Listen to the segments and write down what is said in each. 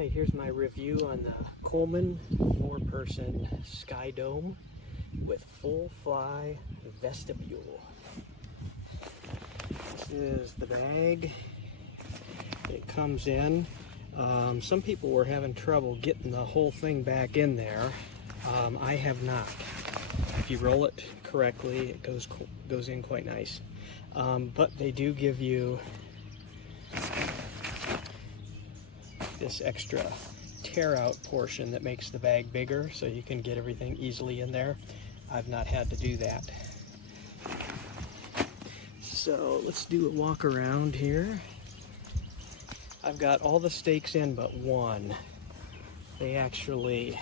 Alright, here's my review on the Coleman 4-person Skydome with full fly vestibule. This is the bag it comes in. Some people were having trouble getting the whole thing back in there. I have not. If you roll it correctly, it goes in quite nice. But they do give you this extra tear out portion that makes the bag bigger so you can get everything easily in there. I've not had to do that. So let's do a walk around here. I've got all the stakes in but one. They actually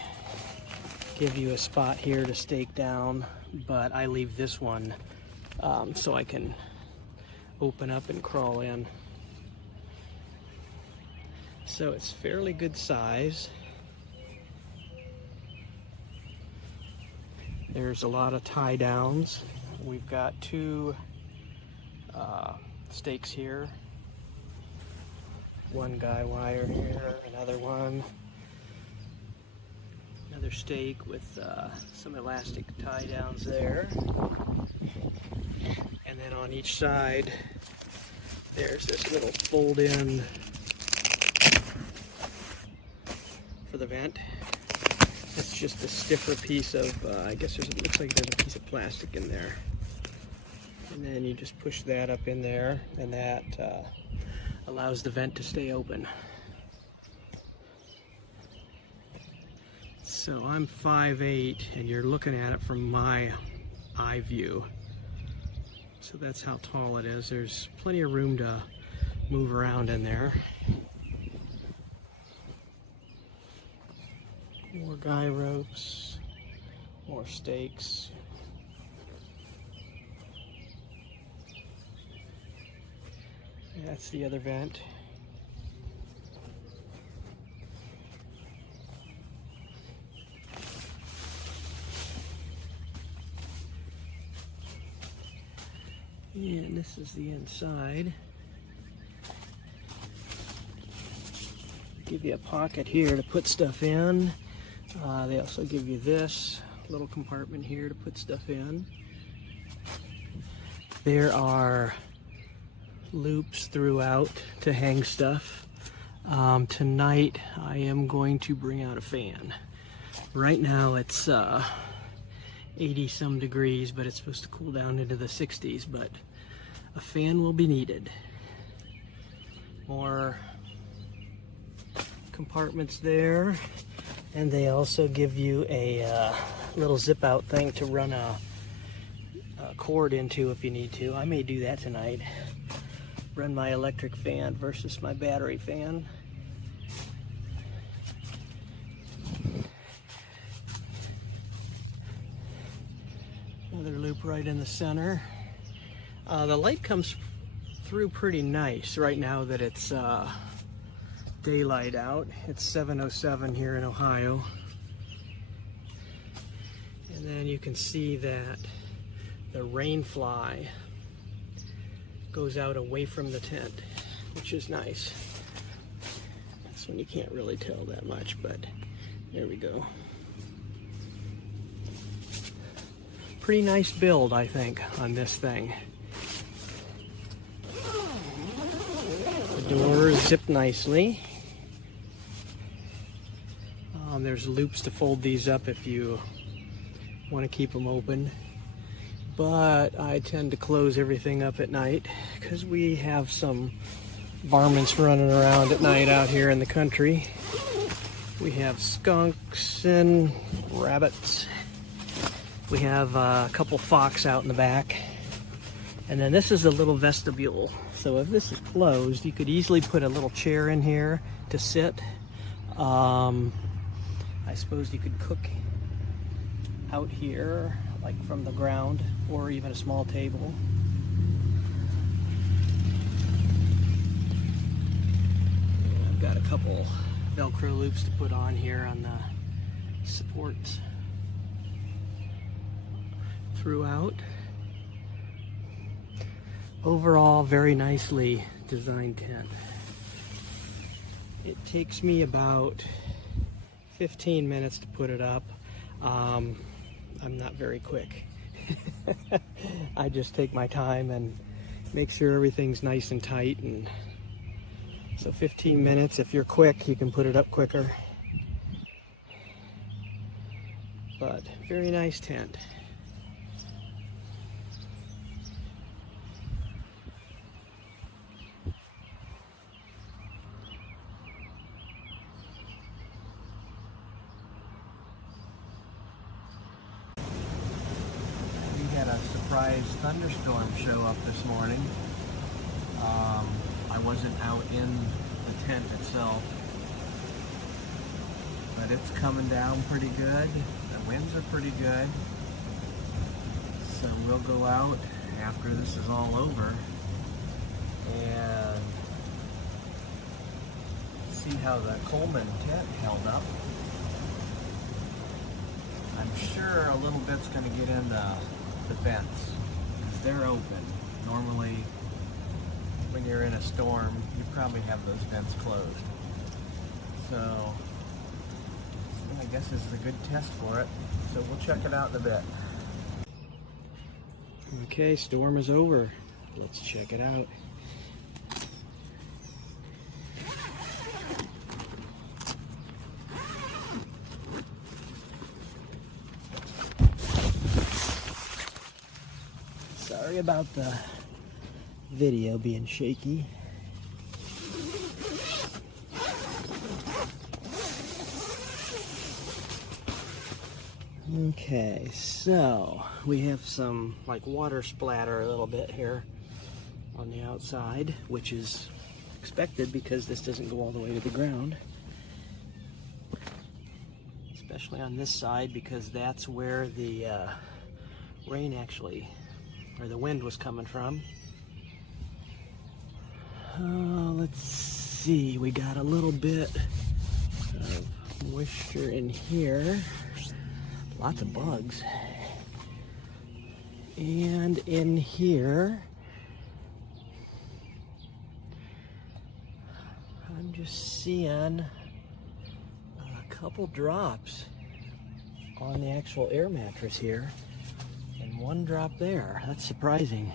give you a spot here to stake down, but I leave this one so I can open up and crawl in. So it's fairly good size. There's a lot of tie downs. We've got two stakes here. One guy wire here, another one. Another stake with some elastic tie downs there. And then on each side, there's this little fold in for the vent. It's just a stiffer piece of, I guess it looks like there's a piece of plastic in there. And then you just push that up in there, and that allows the vent to stay open. So I'm 5'8", and you're looking at it from my eye view. So that's how tall it is. There's plenty of room to move around in there. More guy ropes, more stakes. That's the other vent. And this is the inside. Give you a pocket here to put stuff in. They also give you this little compartment here to put stuff in. There are loops throughout to hang stuff. Tonight I am going to bring out a fan. Right now it's 80 some degrees, but it's supposed to cool down into the 60s, but a fan will be needed. More compartments there, and they also give you a little zip out thing to run a cord into if you need to. I may do that tonight. Run my electric fan versus my battery fan. Another loop right in the center. The light comes through pretty nice right now that it's daylight out. It's 7:07 here in Ohio. And then you can see that the rain fly goes out away from the tent, which is nice. That's when you can't really tell that much, but there we go. Pretty nice build, I think, on this thing. The door is zipped nicely. There's loops to fold these up if you want to keep them open. But I tend to close everything up at night because we have some varmints running around at night out here in the country. We have skunks and rabbits. We have a couple fox out in the back. And then this is a little vestibule. So if this is closed, you could easily put a little chair in here to sit. I suppose you could cook out here, like from the ground, or even a small table. I've got a couple Velcro loops to put on here on the supports throughout. Overall, very nicely designed tent. It takes me about 15 minutes to put it up. I'm not very quick. I just take my time and make sure everything's nice and tight, and so 15 minutes. If you're quick, you can put it up quicker. But very nice tent. We had a surprise thunderstorm show up this morning. I wasn't out in the tent itself, but it's coming down pretty good. The winds are pretty good. So we'll go out after this is all over and see how the Coleman tent held up. I'm sure a little bit's going to get in the vents because they're open. Normally, when you're in a storm, you probably have those vents closed. So, I guess this is a good test for it. So we'll check it out in a bit. Okay, storm is over. Let's check it out. Sorry about the video being shaky. Okay, so we have some like water splatter a little bit here on the outside, which is expected because this doesn't go all the way to the ground. Especially on this side because that's where the rain actually, or the wind was coming from. Let's see, we got a little bit of moisture in here. Lots of bugs. And in here, I'm just seeing a couple drops on the actual air mattress here, and one drop there. That's surprising.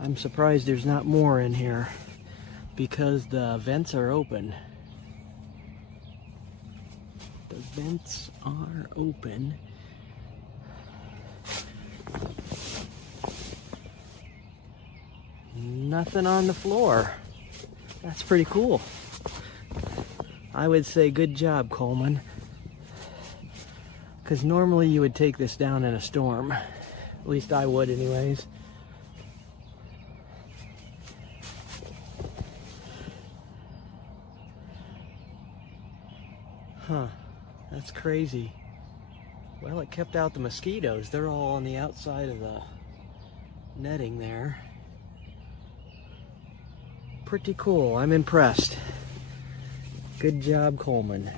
I'm surprised there's not more in here because the vents are open. The vents are open. Nothing on the floor. That's pretty cool. I would say good job, Coleman. Because normally you would take this down in a storm. At least I would anyways. Huh. That's crazy. Well, it kept out the mosquitoes. They're all on the outside of the netting there. Pretty cool. I'm impressed. Good job, Coleman.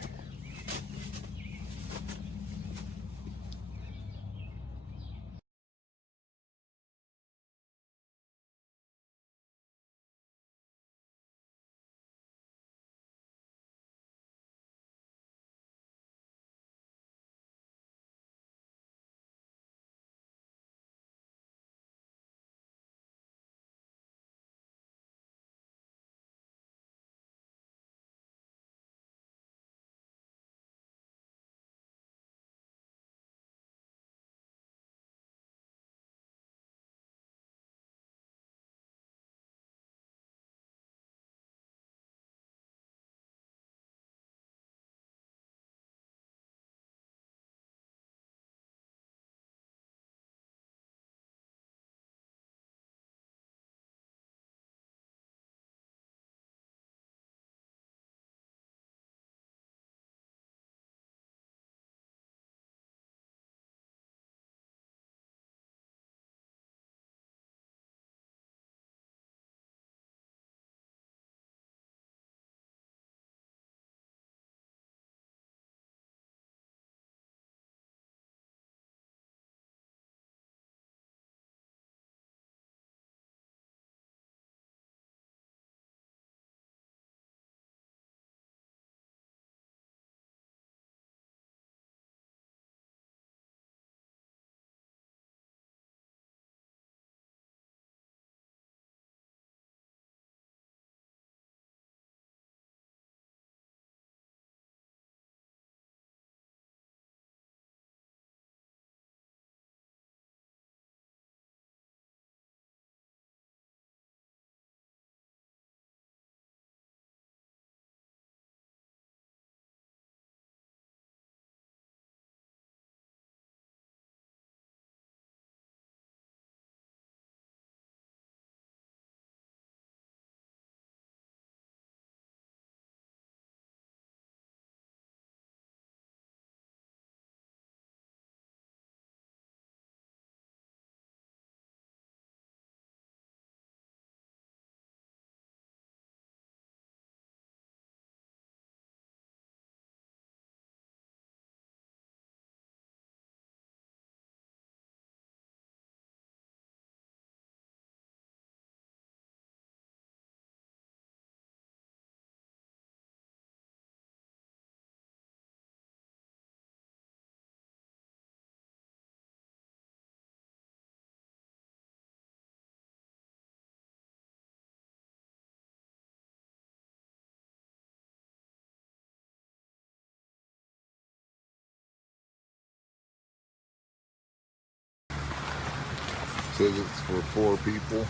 says it's for 4 people.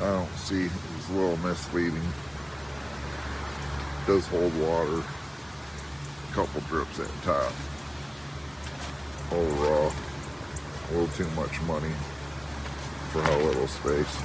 I don't see, it's a little misleading. It does hold water. A couple drips at the top. Overall, a little too much money for how little space.